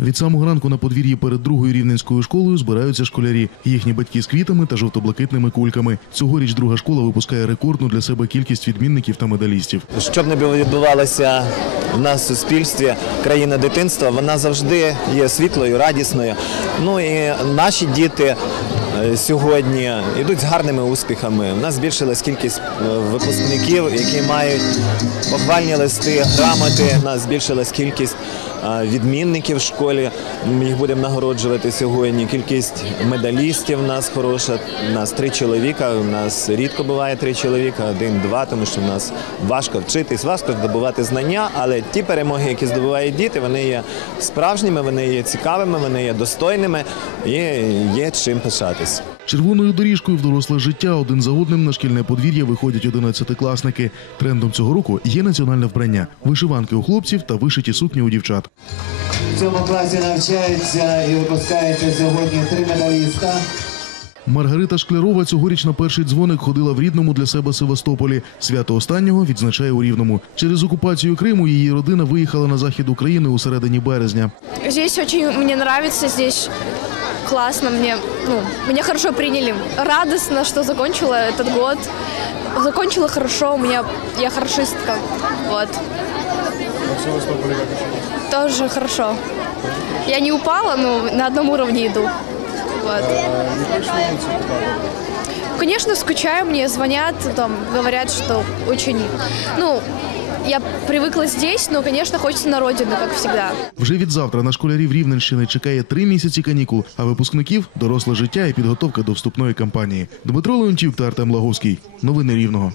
Від самого ранку на подвір'ї перед другою рівненською школою збираються школярі. Їхні батьки з квітами та жовто-блакитними кульками. Цьогоріч друга школа випускає рекордну для себе кількість відмінників та медалістів. Що не відбувалося в нас в суспільстві, країна дитинства, вона завжди є світлою, радісною. Ну і наші діти сьогодні йдуть з гарними успіхами. У нас збільшилась кількість е, випускників, які мають похвальні листи, грамоти. У нас збільшилась кількість е, відмінників в школі. Ми їх будемо нагороджувати сьогодні. Кількість медалістів у нас хороша. У нас три чоловіка. У нас рідко буває три чоловіка, один-два, тому що в нас важко вчитись, важко здобувати знання. Але ті перемоги, які здобувають діти, вони є справжніми, вони є цікавими, вони є достойними і є чим пишатись. Червоною доріжкою в доросле життя один за одним на шкільне подвір'я виходять одинадцятикласники. Трендом цього року є національне вбрання, вишиванки у хлопців та вишиті сукні у дівчат. В цьому класі навчаються і випускаються сьогодні три медаліста. Маргарита Шклярова цьогоріч на перший дзвоник ходила в рідному для себе Севастополі. Свято останнього відзначає у Рівному. Через окупацію Криму її родина виїхала на захід України у середині березня. Здесь очень мне нравится, здесь классно, мне, ну, меня хорошо приняли. Радостно, что закончила этот год. Закончила хорошо, у меня, я хорошистка, вот. Тоже хорошо. Я не упала, но на одном уровне иду. Вот. Конечно, скучаю, мне звонят, там, говорят, что очень, ну, я привыкла здесь, но, конечно, хочется на родину, как всегда. Вже від завтра на школярів Рівненщини чекає три місяці канікул, а випускників доросле життя і підготовка до вступної кампанії. Дмитро Леонтів та Артем Лаговський. Новини Рівного.